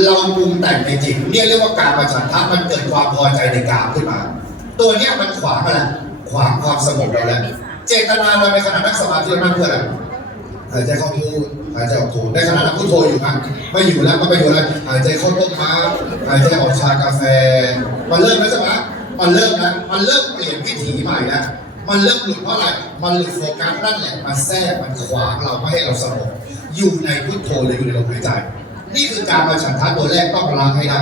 เราปรุงแต่งในจิตเนี่ยเรียกว่าการประจันทะมันเกิดความพอใจในกามขึ้นมา ตัวเนี้ยมันขวางอะไรขวางความสงบเราแล้วเจตนาเราในขณะนั่งสมาธิเรานั่งเพื่ออะไรหายใจเข้าพูดหายใจออกโทในขณะนั้นพุทโธอยู่มั้งไม่อยู่แล้วก็ไม่อยู่แล้วหายใจเข้าต้มม้าหายใจออกชากาแฟ มันเริ่มแล้วใช่ไหมมันเริ่มแล้วมันเริ่มเปลี่ยนวิถีใหม่แล้วมันเริ่มหลุดเพราะอะไร มันหลุดโฟกัสนั่นแหละ มันแทรกมันขวางเราไม่ให้เราสงบอยู่ในพุทโธเลยอยู่ในลมหายใจ นี่คือการมาฉันทะตัวแรกต้องล้างให้ได้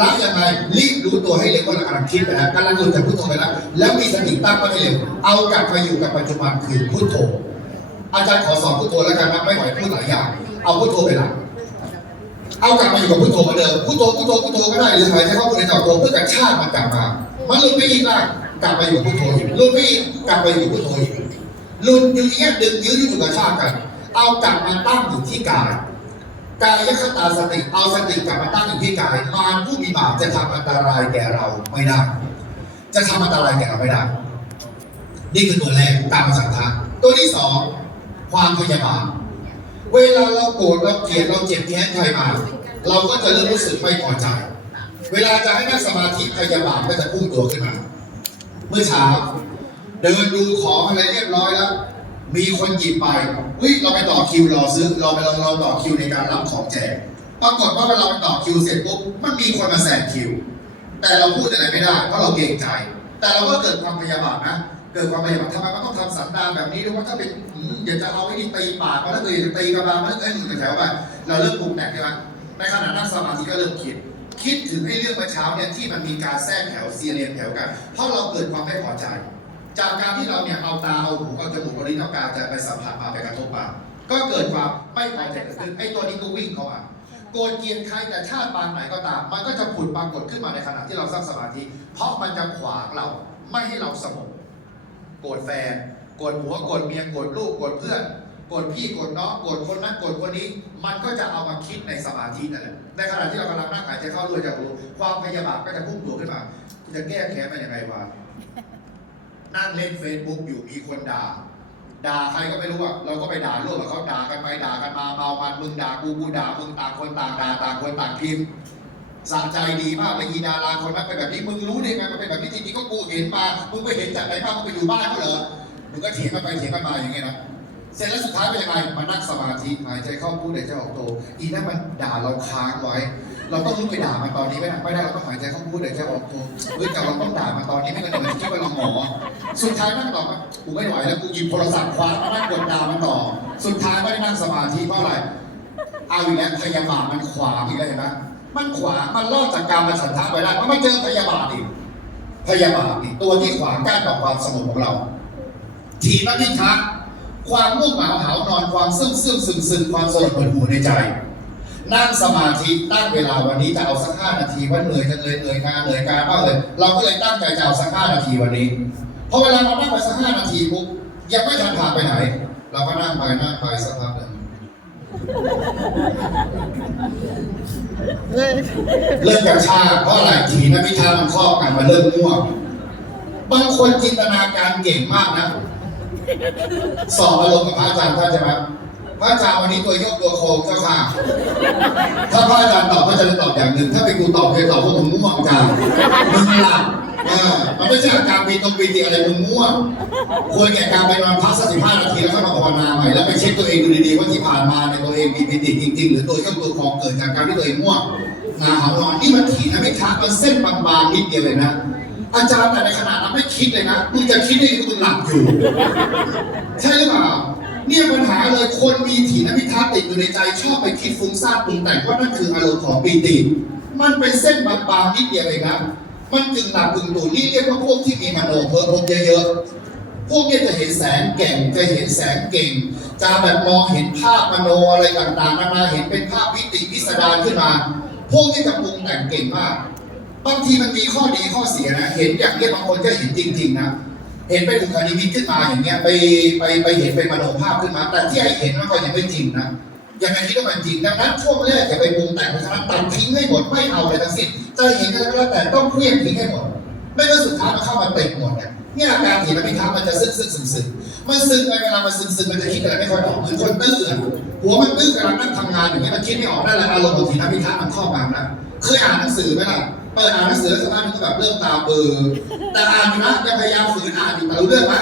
ล้างยังไงรีบรู้ตัวให้เร็วว่าเรากำลังคิดไปแล้วกำลังหลุดจากพุทโธไปแล้วแล้วมีสติตั้งไว้ให้เร็วเอากลับมาอยู่กับปัจจุบันคือพุทโธอาจารย์ขอสอนพุทโธแล้วกันนะไม่ไหวพูดหลายอย่างเอาพุทโธไปหลังเอากลับมาอยู่กับพุทโธเหมือนเดิมพุทโธพุทโธพุทโธก็ได้หรือหายใจเข้าพุทโธต่อตัวเพื่อกระชากมันกลับมา มันหลุดไปอีกละกลับมาอยู่กับพุทโธอีกหลุดไปอีกกลับมาอยู่กับพุทโธอีกหลุดอยู่อย่างเงี้ยดึงยื้ออยู่กระชากกัน เอากลับมาตั้งอยู่ที่กาย กายคตาสติเอาสติกลับมาตั้งอยู่ที่กายมารผู้มีบาปจะทำอันตรายแก่เราไม่ได้ จะทำอันตรายแก่เราไม่ได้ นี่คือตัวแรกกามาสังทาตัวที่สองความพยาบาทเวลาเราโกรธเราเกลียดเราเจ็บแค้นใครมาเราก็จะเริ่มรู้สึกไม่พอใจ เวลาจะให้นั่งสมาธิพยาบาทก็จะพุ่งตัวขึ้นมา เมื่อเช้าเดินดูของอะไรเรียบร้อยแล้ว มีคนหยิบไปเฮ้ยเราไปต่อคิวรอซื้อเราไปลองเราต่อคิวในการรับของแจกปรากฏว่าเวลาเราไปต่อคิวเสร็จปุ๊บมันมีคนมาแซงคิว แต่เราพูดอะไรไม่ได้เพราะเราเกรงใจ แต่เราก็เกิดความพยาบาทนะเกิดความพยาบาททำไมมันต้องทำสันดานแบบนี้ด้วยว่าถ้าเป็นอืมอยากจะเอาไอ้นี่ตีปากมาถ้าเกิดอยากจะตีกระบาลมาถ้าเกิดให้หนึ่งแถวไปเราเริ่มปรุงแต่งใช่ไหมในขณะนั่งสมาธิก็เริ่มคิดคิดถึงไอ้เรื่องเมื่อเช้าเนี่ยที่มันมีการแทรกแถวเซียเรียนแถวกัน เพราะเราเกิดความไม่พอใจ จากการที่เราเนี่ยเอาตาเอาหูเอาจมูกเอาลิ้นเอากายจะไปสัมผัสมาไปกระทบมาก็เกิดความไม่พอใจเกิดขึ้นไอ้ตัวนี้ก็วิ่งเข้ามาโกรธเกลียดใครแต่ชาติปางไหนก็ตาม มันก็จะผุดปรากฏขึ้นมาในขณะที่เราสร้างสมาธิ เพราะมันจะขวางเราไม่ให้เราสงบโกรธแฟนโกรธผัวโกรธเมียโกรธลูกโกรธเพื่อนโกรธพี่โกรธน้องโกรธคนนั้นโกรธคนนี้ มันก็จะเอามาคิดในสมาธินั่นแหละในขณะที่เรากำลังนั่งหายใจเข้าด้วยจะรู้ความพยาบาทก็จะพุ่งตัวขึ้นมาจะแก้แค้นมันยังไงวะ นั่งเล่นเฟซบุ๊กอยู่มีคนด่า ด่าใครก็ไม่รู้อะเราก็ไปด่าร่วมกับเขาด่ากันไปด่ากันมาเมามันมึงด่ากูกูด่ามึงต่างคนต่างด่าต่างคนต่างพิมพ์สะใจดีมากเลยอีดาราคนนั้นเป็นแบบนี้มึงรู้ได้ไงมันเป็นแบบนี้จริงๆก็กูเห็นมามึงไปเห็นจากไหนบ้างมึงไปอยู่บ้านเขาเหรอมึงก็เถียงกันไปเถียงกันมาอย่างเงี้ยนะเสร็จแล้วสุดท้ายเป็นยังไงมานั่งสมาธิหายใจเข้าพูดหายใจออกโตอีนั่นมันด่าเราค้างไว้ เราต้องลุกไปด่ามันตอนนี้ไม่ได้ไม่ได้เราต้องหายใจเข้าพูดหายใจออกโตเฮ้ยแต่เราต้องด่ามันตอนนี้ไม่งั้นเดี๋ยวมันจะคิดว่าเราหมอสุดท้ายนั่งต่อมากูไม่ไหวแล้วกูหยิบโทรศัพท์คว้ามานั่งกดดาวมันต่อ สุดท้ายไม่ได้นั่งสมาธิเพราะอะไรเอาอีกแล้วพยาบาทมันขวางอีกแล้วเห็นไหมมันขวางมันรอดจากการมาฉันทะไปได้มันไม่เจอพยาบาทอีกพยาบาทอีกตัวที่ขวางกั้นต่อความสงบของเรา ทีนพิทักความง่วงเหงาหาวนอนความซึมซึมซึมซึมความสลดหดหู่ในใจ นั่งสมาธิตั้งเวลาวันนี้จะเอาสักห้านาทีว่าเหนื่อยจังเลยเหนื่อยงานเหนื่อยการมากเลย เราก็เลยตั้งใจจะเอาสักห้านาทีวันนี้พอเวลาเรานั่งไปสักห้านาทีปุ๊บยังไม่ทันผ่านไปไหน เราก็นั่งไปนั่งไปสักพักหนึ่งเริ่มกระชากเพราะอะไรถีนพิธามันครอบกันมาเริ่มง่วงบางคนจินตนาการเก่งมากนะสอบอารมณ์กับพระอาจารย์ท่านใช่ไหมพ ระอาจารย์วันนี้ตัวโยกตัวโคงเจ้าค่ะ ถ้าพระอาจารย์ตอบก็จะตอบอย่างหนึ่ง ถ้าเป็นกูตอบจะตอบว่ามึงง่วงอาจารย์มึงหลับเออมันไม่ใช่การปีตรงปีติอะไรมึงง่วควรแก่การไปนอนพักสักสิบห้านาทีแล้วค่อยมาภาวนาใหม่แล้วไปเช็คตัวเองดูดีๆว่าที่ผ่านมาในตัวเองมีปีติจริง ๆ หรือตัวโยกตัวโคงเกิดจากการที่ตัวเองง่วนาหาวนอนนี่มันถีนะไม่ทักมันเส้นบางๆนิดเดียวเลยนะอาจารย์แต่ในขณะนั้นไม่คิดเลยนะมึงจะคิดได้ยังไงก็มึงหลับอยู่ ใช่หรือเปล่า เนี่ยปัญหาเลยคนมีถีนมิทัศน์ติดอยู่ในใจชอบไปคิดฟุ้งซ่านปรุงแต่งว่านั่นคืออารมณ์ของปีติ มันเป็นเส้นบางๆนิดเดียวเองนะมันจึงหลับกึ่งดูนี่เรียกว่าพวกที่มีมโนเพ้อพเยอะๆพวกนี้จะเห็นแสงแก่งจะเห็นแสงเก่งจะแบบมองเห็นภาพมโนอะไรต่างๆนานาเห็นเป็นภาพวิติพิสดารขึ้นมา พวกนี้จะปรุงแต่งเก่งมากบางทีมันมีข้อดีข้อเสียนะ เห็นอย่างเนี้บางคนก็เห็นจริงๆนะ เห็นเป็นอุคานิมิตขึ้นมาอย่างเงี้ยไปไปไปเห็นเป็นมโนภาพขึ้นมา แต่ที่ให้เห็นมันก็ยังไม่จริงนะยังไงที่ก็มันจริงดังนั้นช่วงแรกอย่าไปปรุงแต่งเพราะฉะนั้นตัดทิ้งให้หมดไม่เอาเลยทั้งสิ้นจะเห็นก็แล้วแต่ต้องเคลี้ยงทิ้งให้หมดไม่งั้นสุดท้ายมันเข้ามาเต็มหมดเนี่ยเนี่ยอาการถีบมันไม่ทับมันจะซึกซึกซึมซึมมันซึมไปเวลามันซึมซึมมันจะคิดอะไรไม่ค่อยออกเหมือนคนตื้อหัวมันตื้อกำลังนั่งทำงานอยู่เนี่ยมันคิดไม่ออกนั่นแหละอารมณ์ของถีบพิทักษ์มันครอบงำนะเคยอ่านหนังสือไหมล่ะ เปิดอ่านหนังสือแล้วสักพักมันก็แบบเริ่มตาเบลอแต่อ่านอยู่นะยังพยายามฝืนอ่านอยู่แต่รู้เรื่องไหม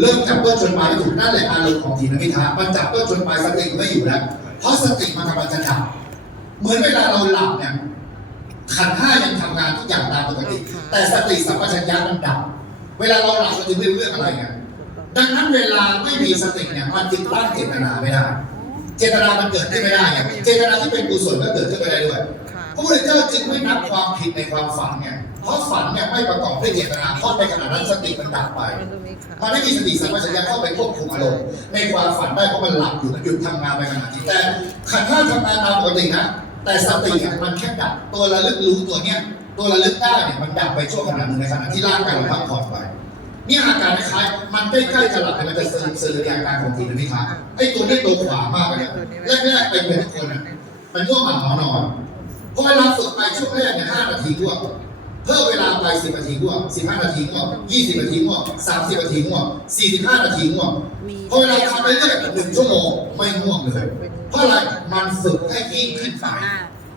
เริ่มจับต้นชนปลายไม่ถูกนั่นแหละอารมณ์ของถีบพิทักษ์มันจับต้นชนปลายสติไม่อยู่แล้วเพราะสติมันกำลังจะดับเหมือนเวลาเราหลับเนี่ยขันธ์ห้ายังทำงานทุกอย่างตามปกติ แต่สติสัมปชัญญะมันดับ เวลาเราหลับเราจะไม่รู้เรื่องอะไรไงดังนั้นเวลาไม่มีสติเนี่ยมันจึงตั้งเจตนาไม่ได้ เจตนามันเกิดขึ้นไม่ได้ไงเจตนาที่เป็นกุศลก็เกิดขึ้นไม่ได้ด้วย พระพุทธเจ้าจึงไม่นับความผิดในความฝันเนี่ยเพราะฝันเนี่ยไม่ประกอบด้วยเจตนาเพราะในขณะนั้นสติมันดับไปตรงนี้ค่ะมันไม่มีสติสัมปชัญญะเข้าไปควบคุมอารมณ์ในความฝันได้เพราะมันหลับอยู่มันหยุดทำงานไปขณะที่แต่ขันธ์ห้าทำงานตามปกตินะแต่สติอะมันแค่ดับตัวระลึกรู้ตัวเนี้ยตัวระลึกได้เนี่ยมันดับไปช่วงขณะหนึ่งในขณะที่ร่างกายเราพักผ่อนไปเนี่ยอาการคล้ายๆมันใกล้ๆจะหลับเนี่ยมันจะซึมซึมในอาการของทีนพิธาไอ้ตัวนี้ตัวขวามากเลยเนี่ยแรกๆเป็นเป็นทุกคนอะมันง่วงเหงานอนพอ เวลาฝึกไปช่วงแรกเนี่ยห้านาทีง่วงเพิ่มเวลาไป 10 นาทีง่วง15 นาทีง่วง20 นาทีง่วง30 นาทีง่วง45 นาทีง่วงมีพอเวลาทำไปเรื่อยๆหนึ่งชั่วโมงไม่ง่วงเลย เพราะอะไรมันฝึกให้ยิ่งขึ้นไป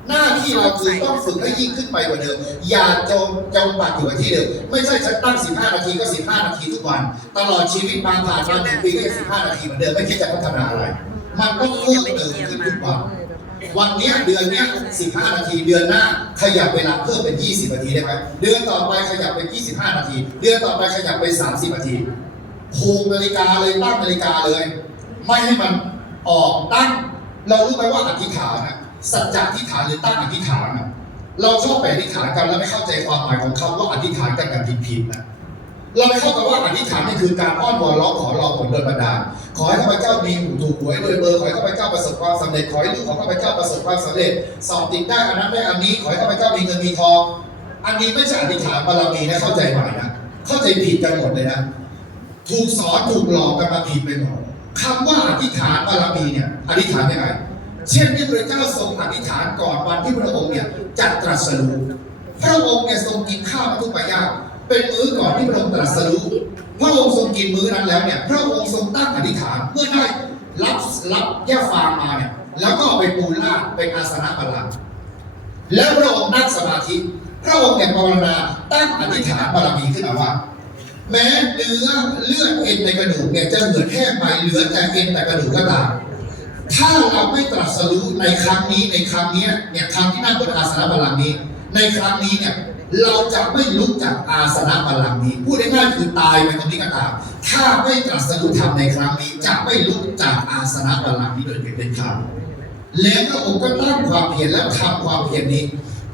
หน้าที่เราคือต้องฝึกให้ยิ่งขึ้นไปกว่าเดิม อย่าจมจมปักอยู่กับที่เดิม ไม่ใช่ฉันตั้ง 15 นาทีก็ 15 นาทีทุกวัน ตลอดชีวิตมาผ่านมาหนึ่งปีก็ยัง15 นาทีเหมือนเดิม ไม่คิดจะพัฒนาอะไร มันต้องเพิ่มเติมขึ้นทุกวัน วันเนี้ยเดือนเนี้ย15 นาที เดือนหน้าขยับเวลาเพิ่มเป็น 20 นาทีได้ไหมเดือนต่อไปขยับเป็น 25 นาที เดือนต่อไปขยับเป็น 30 นาทีผูกนาฬิกาเลยตั้งนาฬิกาเลย ไม่ให้มันออกตั้ง เรารู้ไหมว่าอธิษฐานนะสัจจะอธิษฐานหรือตั้งอธิษฐานนะเราชอบไปอธิษฐานกันแล้วไม่เข้าใจความหมายของคำว่าอธิษฐานกันกันผิดๆนะ เราไม่เข้าใจว่าอธิษฐานนี่คือการอ้อนวอนร้องขอรอผลโดนบันดาลขอให้ข้าพเจ้ามีหูถูกหวยรวยเบอร์ขอให้ข้าพเจ้าประสบความสำเร็จขอให้ลูกของข้าพเจ้าประสบความสำเร็จสอบติดได้อันนั้นได้อันนี้ ขอให้ข้าพเจ้ามีเงินมีทองอันนี้ไม่ใช่อธิษฐานบารมีนะเข้าใจใหม่นะเข้าใจผิดกันหมดเลยนะถูกสอนถูกหลอกกันมาผิดไปหมดคำว่าอธิษฐานบารมีเนี่ยอธิษฐานยังไงเช่นที่พระเจ้าทรงอธิษฐานก่อนวันที่พระองค์เนี่ยจัดตรัสรู้พระองค์เนี่ยทรงกินข้าวมาทุกปายา เป็นมื้อก่อนที่พระองค์ตรัสรู้พระองค์ทรงกินมื้อนั้นแล้วเนี่ยพระองค์ทรงตั้งอธิษฐานเมื่อได้รับรับแย่ฟางมาเนี่ยแล้วก็ไปปูลาเป็นอาสนะบัลลังก์แล้วพระองค์นั่งสมาธิพระองค์เนี่ยภาวนาตั้งอธิษฐานบารมีขึ้นมาว่า แม้เนื้อเลือดเอ็นในกระดูกเนี่ยจะเหมือแห้งไปเหลือแต่เอ็นแต่กระดูกก็ตามถ้าเราไม่ตรัสรู้ในครั้งนี้ในครั้งนี้เนี่ยครั้งที่นั่งบนอาสนะบัลลังก์นี้ ในครั้งนี้เนี่ย เราจะไม่ลุกจากอาสนะบัลลังก์นี้ พูดง่ายๆคือตายไปตรงนี้ก็ตาม ถ้าไม่ตรัสรู้ธรรมในครั้งนี้ จะไม่ลุกจากอาสนะบัลลังก์นี้โดยเด็ดขาดแล้วพระองค์ก็ตั้งความเพียรแล้วทำความเพียรนี้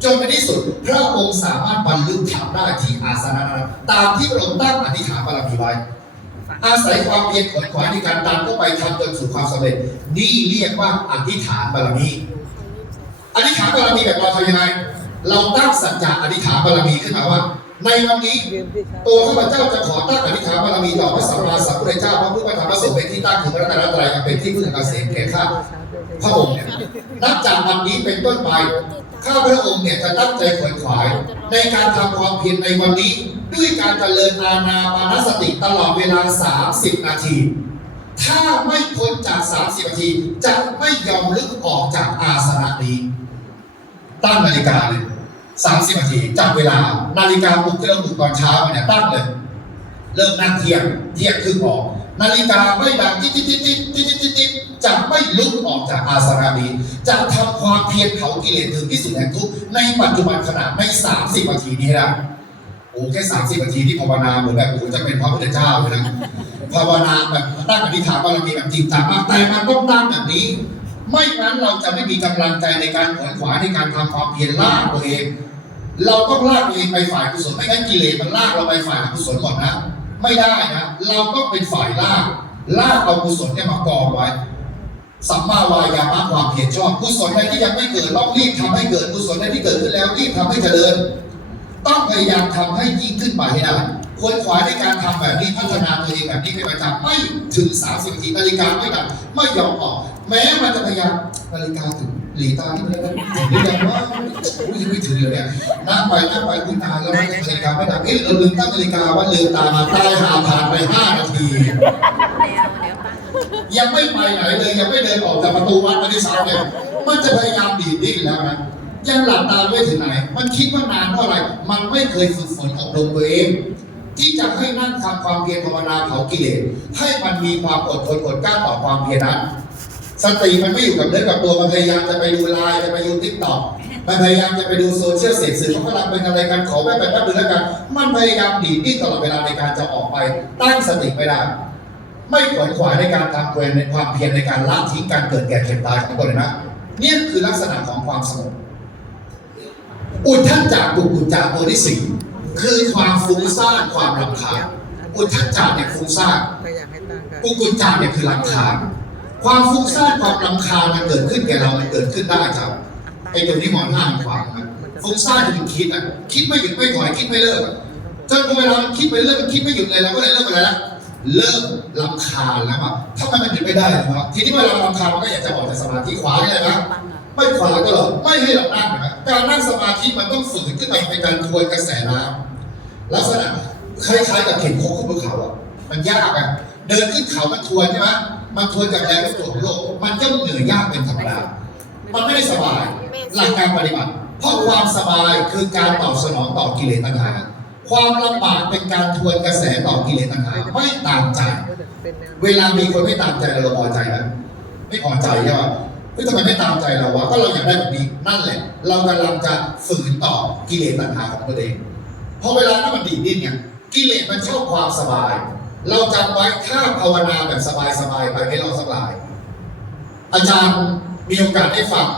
จนในที่สุดพระองค์สามารถบรรลุธรรมได้ที่อาสนะนั้นตามที่พระองค์ตั้งอธิษฐานบารมีไว้ อาศัยความเพียรขวนขวายในการดันเข้าไปทำจนสู่ความสำเร็จ นี่เรียกว่าอธิษฐานบารมีอธิษฐานบารมีแบบเราทำยังไง เราตั้งสัจจะอธิษฐานบารมีขึ้นมาว่า ในวันนี้ตัวข้าพเจ้าจะขอตั้งอธิษฐานบารมีต่อพระสัมมาสัมพุทธเจ้าพระพุทธธรรมพระสงฆ์เป็นที่ตั้งถึงพระรัตรัยเป็นที่พึ่งอันเกษมแก่ข้าพระองค์เนี่ยนับจากวันนี้เป็นต้นไปข้าพระองค์เนี่ยจะตั้งใจขวนขวาย ในการทำความเพียรในวันนี้ ด้วยการเจริญอาณาปานสติตลอดเวลา 30 นาที ถ้าไม่พ้นจาก 30 นาที จะไม่ยอมลุกออกจากอาสนะนี้ ตั้งนาฬิกาเลย 30นาทีจับเวลานาฬิกาปลุกรื่องาปลุกตอนเช้าเนี่ยตั้งเลย เริ่มนั่งเที่ยงเที่ยงครึ่งออก นาฬิกาไม่ดังจิ๊ดจิ๊ดจิ๊ดจิ๊ดจิ๊ดติ๊ดติ๊ดจะไม่ลุกออกจากอาสนะนี้จะทำความเพียรเผากิเลสถึงที่สุดแห่งทุกในปัจจุบันขณะไม่ 30นาทีนี้นะโอ้แค่สามสิบนาทีที่ภาวนาเหมือนแบบโอ้จะเป็นพระพุทธเจ้าเลยนะภาวนาแบบตั้งอธิษฐานบารมีแบบจริงจังมากแต่มันต้องตั้งแบบนี้ ไม่งั้นเราจะไม่มีกำลังใจในการขวนขวายในการทำความเพียรล่าตัวเอง เราต้องลากตัวเองไปฝ่ายกุศลไม่งั้นกิเลสมันลากเราไปฝ่ายกุศลหมดนนะไม่ได้นะเราต้องเป็นฝ่ายลากลากเอากุศลเนี่ยมากองไว้สัมมาวายามะความเพียรชอบกุศลใดที่ยังไม่เกิดต้องรีบทำให้เกิดกุศลใดที่เกิดขึ้นแล้วรีบทำให้เจริญ ต้องพยายามทำให้ยิ่งขึ้นไปให้ได้ควรขวายในการทำแบบนี้พัฒนาตัวเองแบบนี้เป็นประจำไม่ถึง30นาทีนาฬิกาไม่ดังไม่ยอมออก แม้มันจะพยายามนาฬิกาถึงหลีตาที่ไม่ได้ถึงหรือยังว่าอุ๊ยยังไม่ถึงเลยเนี่ยนั่งไปนั่งไปคุณนาแล้วนาฬิกาไม่ดังเอ๊ะเราลืมตั้งนาฬิกาว่าลืมตามาใต้หาผ่านไปห้านาที ยังไม่ไปไหนเลยยังไม่เดินออกจากประตูวัดมาที่เช้าเนี่ยมันจะพยายามดีดดิ้นแล้วนะยังหลับตาไม่ถึงไหน มันคิดว่านานเพราะอะไรมันไม่เคยฝึกฝนอบรมตัวเองที่จะให้นั่งทำความเพียรภาวนาเผากิเลสให้มันมีความอดทนอดกลั้นต่อความเพียรนั้น สติมันไม่อยู่กับเนื้อกับตัวมันพยายามจะไปดูไลน์จะไปดูทิกตอกมันพยายามจะไปดูโซเชียลเสพสื่อเขากำลังเป็นอะไรกันขอแม่ไปแป๊บนึงแล้วกัน มันพยายามดีดดิ้นตลอดเวลาในการจะออกไป ตั้งสติไม่ได้ไม่ขวนขวายในการทำเวรในความเพียรในการละทิ้งการเกิดแก่เจ็บตายของคนเลยนะเนี่ยคือลักษณะของความสงบอุทธัจจากกุกุจจากตัวที่สี่คือความฟุ้งซ่านความรำคาญอุทธัจจากเนี่ยฟุ้งซ่านกุกุจจาเนี่ยคือรำคาญ ความฟุ้งซ่านความรำคาญมันเกิดขึ้นแก่เรา มันเกิดขึ้นได้จากไอ้ตัวนี้หมอนห้างขวางนะฟุ้งซ่านคือคิดอะ คิดไม่หยุดไม่ถอยคิดไม่เลิกอะจนพอเวลามันคิดไปเรื่อยมันคิดไม่หยุดเลยเราก็เลยเริ่มอะไรนะเริ่มรำคาญแล้วอะทำไมมันหยุดไม่ได้นะครับทีนี้เวลาเรารำคาญมันก็อยากจะออกจากสมาธิขวานี่แหละนะปังอะไม่ขวาก็หรอกไม่ให้เรานั่งนะการนั่งสมาธิมันต้องฝึกขึ้นมาเป็นการทวนกระแสน้ำลักษณะคล้ายๆกับเข็นโค้งขึ้นภูเขาอะมันยากอะเดินขึ้นเขามันทวนใช่ไหม มันทวนจากแรงโน้มถ่วงของโลก มันย่อมเหนื่อยยากเป็นธรรมดา มันไม่ได้สบาย หลักการปฏิบัติ เพราะความสบายคือการตอบสนองต่อกิเลสตัณหา ความลำบากเป็นการทวนกระแสต่อกิเลสตัณหาไม่ตามใจ เวลามีคนไม่ตามใจเราเราพอใจไหมไม่พอใจใช่ป่ะเฮ้ยทำไมไม่ตามใจเราวะก็เราอยากได้แบบนี้นั่นแหละ เรากำลังจะฝืนต่อกิเลสตัณหาของตัวเองเพราะเวลาที่มันดีดดิ้นเนี่ยกิเลสมันชอบความสบาย เราจำไว้ถ้าภาวนาแบบสบายๆไปให้เราสบาย อาจารย์มีโอกาสได้ฟัง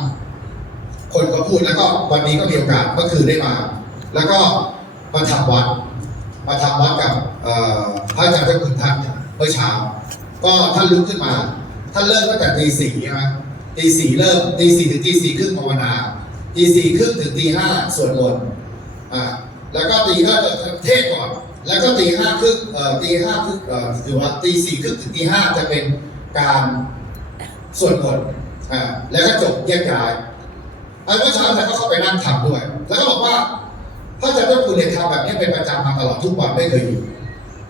คนเขาพูดแล้วก็วันนี้ก็มีโอกาสเมื่อคืนได้มา แล้วก็มาทำวัด มาทำวัดกับพระอาจารย์เจ้าคุณท่านเนี่ยเมื่อเช้า ก็ท่านลุกขึ้นมา ท่านเริ่มตั้งแต่ตีสี่ใช่ไหมตีสี่เริ่มตีสี่ถึงตีสี่ครึ่งภาวนาตีสี่ครึ่งถึงตีห้าสวดมนต์อ่าแล้วก็ตีห้าเทศก่อน แล้วก็ตีห้าครึ่งเอ่อตีห้าครึ่งเอ่อคือว่าตีสี่ครึ่งถึงตีห้าจะเป็นการสวดมนต์อ่าแล้วก็จบแยกย้ายอันเมื่อเช้าท่านก็เข้าไปนั่งทำด้วย แล้วก็บอกว่าพระอาจารย์เจ้าคุณเนี่ยทำแบบนี้เป็นประจำมาตลอดทุกวันไม่เคยหยุด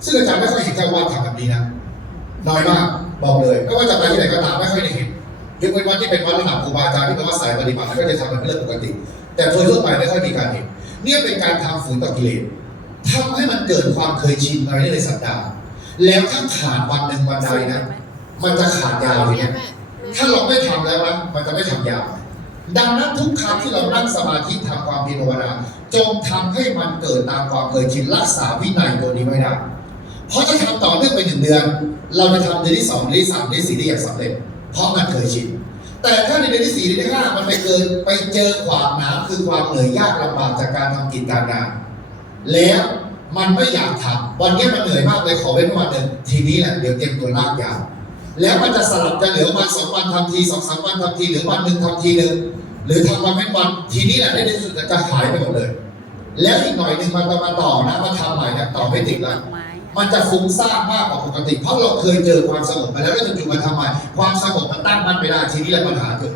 ซึ่งอาจารย์ไม่ค่อยเห็นเจ้าว่าทำแบบนี้นะน้อยมากบอกเลยก็ว่าจะไปที่ไหนก็ตามไม่ค่อยได้เห็นยกเว้นวันที่เป็นวัดระดับครูบาอาจารย์ที่เป็นวัดสายปฏิบัติก็จะทำเป็นเรื่องปกติ แต่โดยทั่วไปไม่ค่อยมีการเห็นเนี่ยเป็นการทำฝืนต่อกิเลส ทำให้มันเกิดความเคยชินอะไรในสัปดาห์ แล้วถ้าขาดวันหนึ่งวันใดนะ มันจะขาดยาวอย่างเงี้ย ถ้าเราไม่ทำแล้วนะมันจะไม่ทำยาว ดังนั้นทุกครั้งที่เรานั่งสมาธิทำความเพียรภาวนาจงทำให้มันเกิดตามความเคยชินรักษาวินัยตัวนี้ไว้ได้เพราะถ้าทำต่อเนื่องไปหนึ่งเดือน เราจะทำเดือนที่สองเดือนที่สามเดือนที่สี่ได้อย่างสำเร็จ เพราะมันเคยชินแต่ถ้าในเดือนที่สี่เดือนที่ห้ามันไปเกินไปเจอความหนาคือความเหนื่อยยากลำบากจากการทำกิจการงาน แล้วมันไม่อยากทำวันนี้มันเหนื่อยมากเลยขอเว้นวันหนึ่งทีนี้แหละเดี๋ยวเตรียมตัวลากยาวแล้วมันจะสลับจะเหลือวันสองวันทำทีสองสามวันทำทีหลือวันหนึ่งทำทีหนึ่งหรือทำวันเป็นวันทีนี้แหละในที่สุดจะหายไปหมดเลย แล้วอีกหน่อยหนึ่งมันจะมาต่อนะมาทำใหม่เนี่ยต่อไม่ติดแล้วมันจะฟุ้งซ่านมากกว่าปกติ เพราะเราเคยเจอความสงบมาแล้วแล้วจู่ๆมาทำใหม่ความสงบมันตั้งมันไม่ได้ทีนี้แหละปัญหาเกิด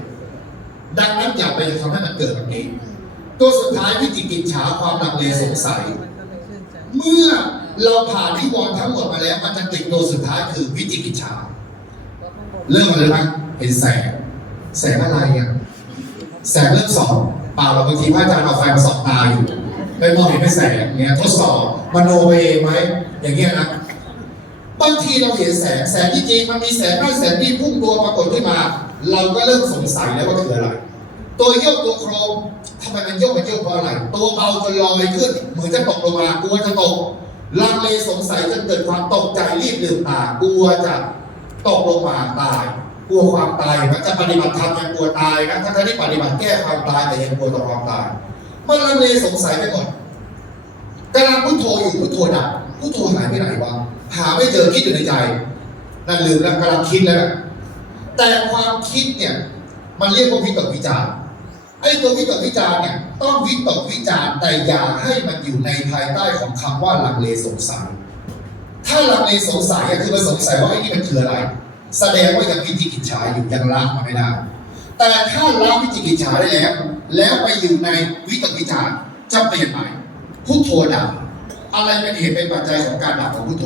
ดังนั้นอย่าไปทำให้มันเกิดแบบนี้ ตัวสุดท้ายวิจิกิจฉาความลังเลสงสัย เมื่อเราผ่านที่วรณ์ทั้งหมดมาแล้ว มันจะติดตัวสุดท้ายคือวิจิกิจฉาเริ่มอะไรนะเห็นแสง แสงอะไรอะแสงเริ่มสองเปล่าเราบางทีพระอาจารย์เอาไฟมาส่องตาอยู่ไปมองเห็นเป็นแสงอย่างเงี้ยทดสอบมโนไปเองไหมอย่างเงี้ยนะบางทีเราเห็นแสงแสงที่จริงมันมีแสงนั่นแสงนี่พุ่งตัวปรากฏขึ้นมา เราก็เริ่มสงสัยแล้วว่าคืออะไร ตัวโยกตัวโครงทำไมมันโยกมันโยกเพราะอะไร ตัวเบาจนลอยขึ้น เหมือนจะตกลงมากลัวจะตก ลังเลสงสัยจนเกิดความตกใจรีบลืมตากลัวจะตกลงมาตาย กลัวความตายมันจะปฏิบัติธรรมยังกลัวตายนะทั้งๆที่ปฏิบัติแก้ความตายแต่ยังกลัวต่อความตายมันลังเลสงสัยไปหมดกำลังพุทโธอยู่พุทโธดับพุทโธหายไปไหนวะหาไม่เจอคิดอยู่ในใจนั่นลืมแล้วกำลังคิดแล้วนะแต่ความคิดเนี่ยมันเรียกว่าวิตกวิจารณ์ ไอ้ตัววิตกวิจารเนี่ยต้องวิตกวิจารแต่อย่าให้มันอยู่ในภายใต้ของคำว่าลังเลสงสัย ถ้าลังเลสงสัยคือมันสงสัยว่าไอ้นี่มันคืออะไร แสดงว่ายังวิจิกิจฉาอยู่ยังละมันไม่ได้แต่ถ้าละวิจิกิจฉาได้แล้ว แล้วไปอยู่ในวิตกวิจารจะเปลี่ยนใหม่พุทโธดับอะไรเป็นเหตุเป็นปัจจัยของการดับของพุทโธ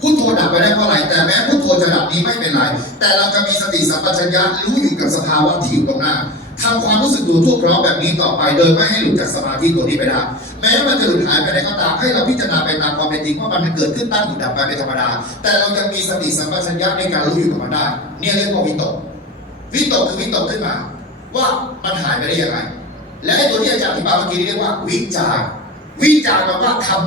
พุทโธดับไปได้เพราะอะไรแต่แม้พุทโธจะดับนี้ไม่เป็นไร แต่เราจะมีสติสัมปชัญญะรู้อยู่กับสภาวะที่อยู่ตรงหน้า ทำความรู้สึกตัวทั่วพร้อมแบบนี้ต่อไป โดยไม่ให้หลุดจากสมาธิตัวนี้ไปได้ แม้มันจะหลุดหายไปไหนก็ตามให้เราพิจารณาไปตามความเป็นจริงว่ามันเกิดขึ้นตั้งอยู่ดับไปเป็นธรรมดา แต่เรายังมีสติสัมปชัญญะในการรู้อยู่กับมันได้ เนี่ยเรียกว่าวิตก วิตกคือวิตกขึ้นมา ว่ามันหายไปได้ยังไง และตัวที่อาจารย์อธิบายเมื่อกี้เรียกว่าวิจารวิจารแปลว่าทำ